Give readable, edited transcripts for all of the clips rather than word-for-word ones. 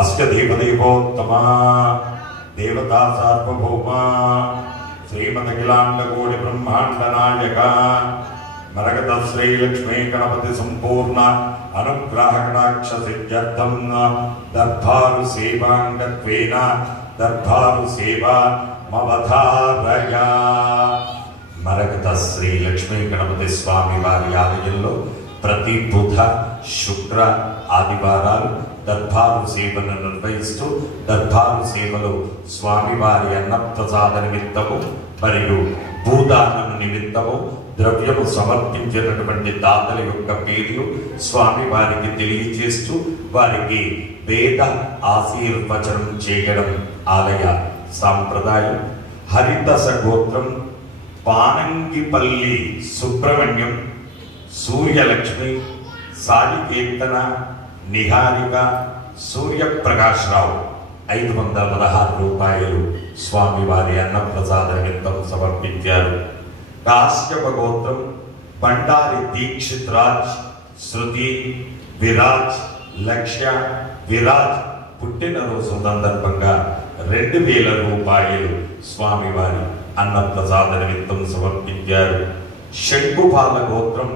अस्य देवदेवोत्तमा देवता सार्वभौमा श्रीमदखिलाण्डकोटि ब्रह्माण्ड नायक मरकत श्री लक्ष्मी गणपति संपूर्ण अनुग्रह कटाक्ष सिद्ध्यर्थं दर्भारु सेवांगत्वेन दर्भारु सेवा मवधारया मरकत श्री लक्ष्मी गणपति स्वामी वारी आलయంలో ప్రతి బుధ శుక్ర ఆదివారాలు దర్బారు సేవను నిర్వహిస్తూ దర్బారు సేవలో స్వామివారి అన్నప్రసాద నిమిత్తము మరియు భూదానం నిమిత్తము ద్రవ్యము సమర్పించినటువంటి దాతల యొక్క పేర్లు స్వామివారికి తెలియజేస్తూ వారికి వేద ఆశీర్వచనం చేయడం ఆలయ సాంప్రదాయం. హరిదశ గోత్రం పానంగిపల్లి సుబ్రహ్మణ్యం, సూర్యలక్ష్మి, సాయికీర్తన, నిహారిక, సూర్యప్రకాశ్రావు 516 రూపాయలు స్వామివారి అన్నప్రసాద నిమిత్తం సమర్పించారు. కాశ్యప గోత్రం బండారి దీక్షిత్ రాజ్, శృతి, విరాజ్, లక్ష్య, విరాజ్ పుట్టినరోజు సందర్భంగా 2000 రూపాయలు స్వామివారి అన్నప్రసాద నిమిత్తం సమర్పించారు. శంకుపాల గోత్రం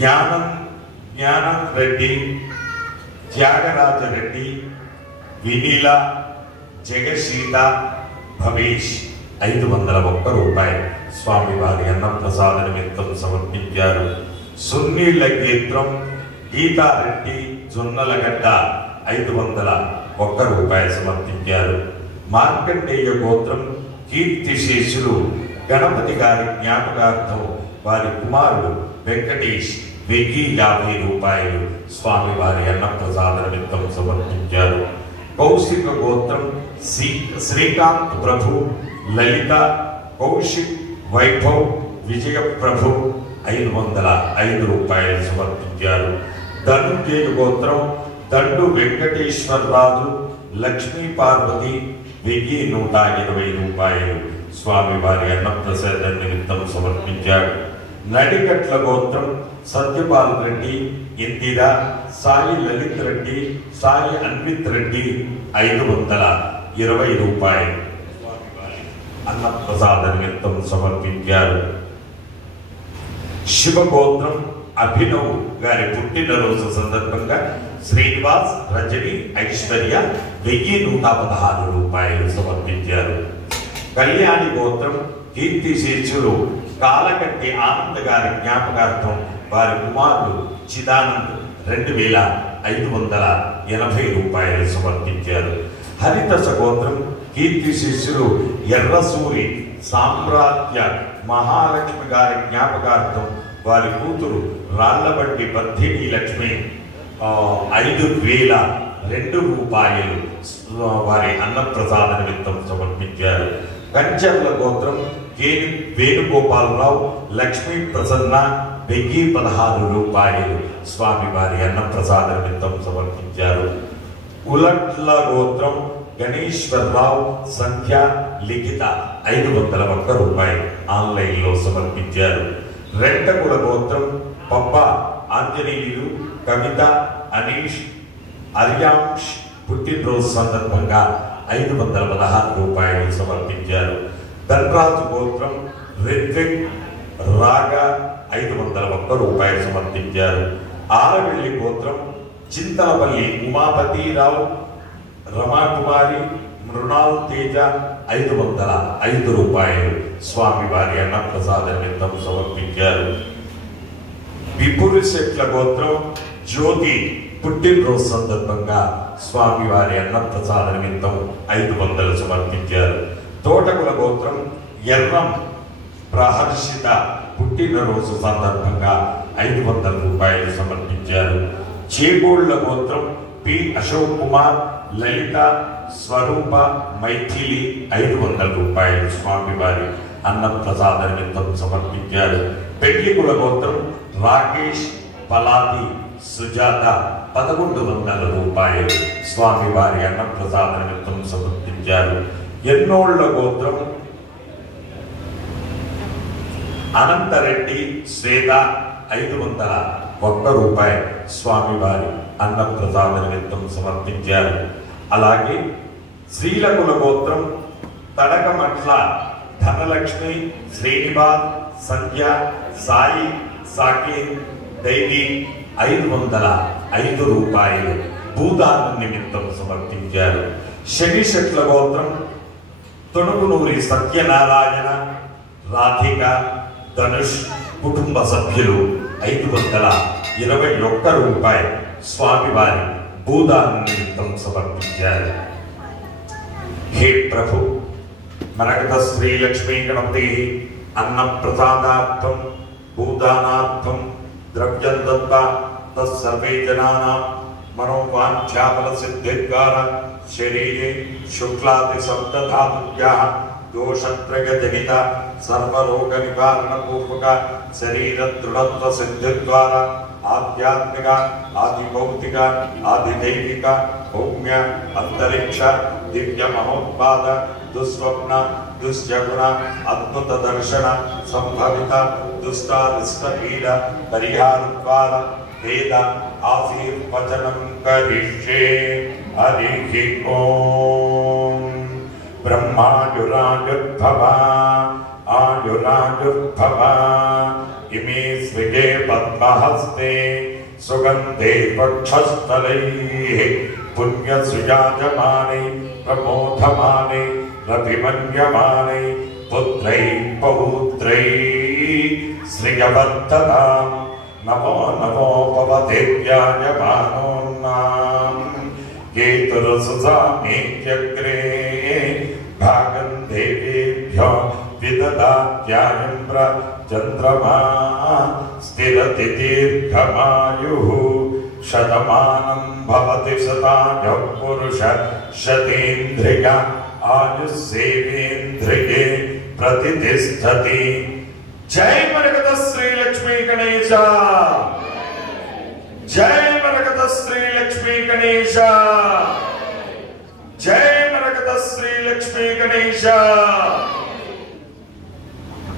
జ్ఞానం రెడ్డి, త్యాగరాజ రెడ్డి, వినీల, జగశీత, భవేష్ 501 రూపాయలు స్వామివారి అన్నప్రసాద నిమిత్తం సమర్పించారు. సున్నీళ్ల గేత్రం గీతారెడ్డి, జొన్నలగడ్డ 501 రూపాయలు సమర్పించారు. మార్కండేయ గోత్రం కీర్తిశేషులు గణపతి గారి జ్ఞాపకార్థం వారి కుమారుడు వెంకటేష్ 1050 రూపాయలు స్వామివారి అన్నప్రసాద నిమిత్తం సమర్పించారు. కౌశిక గోత్రం శ్రీకాంత్ ప్రభు, లలిత, కౌశిక్, వైభవ్, విజయ ప్రభు 505 రూపాయలు సమర్పించారు. ధనుంజయ గోత్రం దండు వెంకటేశ్వరరాజు, లక్ష్మీ పార్వతి 1120 రూపాయలు స్వామివారి అన్నప్రసాద నిమిత్తం సమర్పించారు. నడికట్ల గోత్రం సత్యపాల్ రెడ్డి, ఇందిర, సాయి లలిత్ రెడ్డి, సాయి అన్విత్ రెడ్డి 520 రూపాయలు అన్నప్రసాద నిమిత్తం సమర్పించారు. శివగోత్రం అభినవ్ గారి పుట్టినరోజు సందర్భంగా శ్రీనివాస్, రజని, ఐశ్వర్య 1116 రూపాయలు సమర్పించారు. కళ్యాణి గోత్రం కీర్తిశేషులు కాలకట్టి ఆనంద్ గారి జ్ఞాపకార్థం వారి కుమారుడు చిదానంద్ 2580 రూపాయలు సమర్పించారు. హరిదశ గోత్రం కీర్తిశేషులు ఎర్రసూరి సామ్రాజ్య మహాలక్ష్మి గారి జ్ఞాపకార్థం వారి కూతురు రాళ్లబండి బద్ధిని లక్ష్మి 5002 రూపాయలు వారి అన్నప్రసాద నిమిత్తం సమర్పించారు. కంచర్ల గోత్రం కేని వేణుగోపాలరావు, లక్ష్మీ ప్రసన్న 1016 రూపాయలు స్వామివారి అన్నప్రసాద నిమిత్తం సమర్పించారు. ఉలట్ల గోత్రం గణేశ్వరరావు, సంధ్య, లిఖిత 501 రూపాయలు ఆన్లైన్లో సమర్పించారు. రెంటకుల గోత్రం పప్ప ఆంజనేయులు, కవిత, అనీష్, అర్యాంష్ పుట్టినరోజు సందర్భంగా 516 రూపాయలు సమర్పించారు. ధనరాజు గోత్రం రిత్విక్, రాగ 501 రూపాయలు సమర్పించారు. ఆరవెల్లి గోత్రం చింతలపల్లి ఉమాపతిరావు, రమాకుమారి, మృణాల్ తేజ 505 రూపాయలు స్వామివారి అన్నప్రసాద నిమిత్తం సమర్పించారు. విపురుశెట్ల గోత్రం జ్యోతి పుట్టినరోజు సందర్భంగా స్వామివారి అన్నప్రసాద నిమిత్తం 500 సమర్పించారు. తోటకుల గోత్రం ఎర్రం ప్రహర్షిత పుట్టినరోజు సందర్భంగా 500 రూపాయలు సమర్పించారు. చేగోళ్ల గోత్రం పి అశోక్ కుమార్, లలిత, స్వరూప, మైథిలి 500 రూపాయలు స్వామివారి అన్నప్రసాద నిమిత్తం సమర్పించారు. పెళ్లికుల గోత్రం రాకేష్, పలాది, సుజాత 1100 రూపాయలు స్వామివారి అన్నప్రసాద నిమిత్తం సమర్పించారు. ఎన్నోళ్ల గోత్రం అనంతరెడ్డి, శ్వేత 501 రూపాయలు స్వామివారి అన్నప్రసాద నిమిత్తం సమర్పించారు. అలాగే శ్రీలకుల గోత్రం తడకమట్ల ధనలక్ష్మి, శ్రీనివాస్, సంధ్య, సాయి, సాకేత్, దైవి 505 రూపాయలు భూదానం నిమిత్తం సమర్పించారు. శనిశెట్ల గోత్రం తొణుకునూరి సత్యనారాయణ, రాధిక, ధనుష్ కుటుంబ సభ్యులు 521 రూపాయలు స్వామివారి భూదానం నిమిత్తం సమర్పించారు. హే ప్రభు, మనగత శ్రీలక్ష్మీ గణపతి అన్నప్రసాదార్థం భూదానార్థం ద్రవ్యం దత్తా తత్సర్వే జనానాం మనోవాంఛాఫల సిద్ధిద్వార శరీరే శుక్లాది సప్తధాతుభ్యః దోషత్రయ జనిత సర్వరోగ నివారణ పూర్వక శరీర దృఢత్వ సిద్ధిద్వార ఆధ్యాత్మిక, ఆది భౌతిక, ఆది దైవిక, భౌమ్య, అంతరిక్ష, దివ్య మహోత్పాద, దుస్వప్న, దుశ్శగుణ, అద్భుత దర్శన, సంభవిత, దుష్టారిష్ట పీడ పరిహార ద్వార వేద ఆశీర్వచనం కరిష్యే. హరి ఓం. బ్రహ్మాయురాయుర్భవ ఆయురాయుర్భవ ఇమే స్విగే పద్మహస్తే సుగంధే వక్షస్థలైః పుణ్యసుయాజమానే ప్రమోదమానే రవిమన్యమానే పుత్రైః పౌత్రైః శ్రియవర్ధతాం. నమో నమో భవదేవ్యాయమానోన్నాం కేతురసుసామేత్యగ్రే భాగం దేవేభ్యో విదదాత్యాయంబ్ర చంద్రమా స్థిరతి దీర్ఘమాయుః. శతమానం భవతి శతాయ పురుష శతేంద్రియ ఆయుస్సేవేంద్రియే ప్రతిష్టతి. జై మరకత శ్రీలక్ష్మీ గణేశ, జై మరకత శ్రీలక్ష్మీ గణేశ, జై మరకత శ్రీలక్ష్మీ గణేశ.